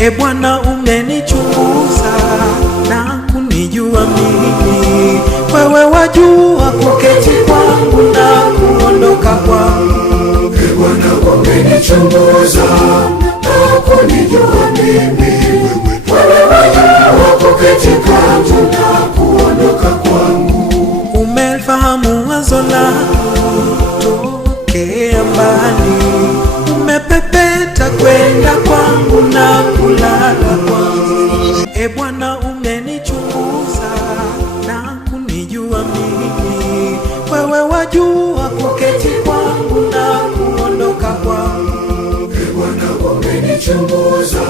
E Bwana, umenichunguza na kunijua mimi. Wewe wajua kuketi kwangu na kuondoka kwangu. E Bwana, umenichunguza na kunijua mimi. Wewe wajua kuketi kwangu na kuondoka kwangu. Umefahamu wazo langu tokea mbali. Umepepeta kwenda kwangu na kulala kwangu. E Bwana, umenichunguza na kunijua mimi. Wewe wajua kuketi kwangu na kuondoka kwangu. E Bwana, umenichunguza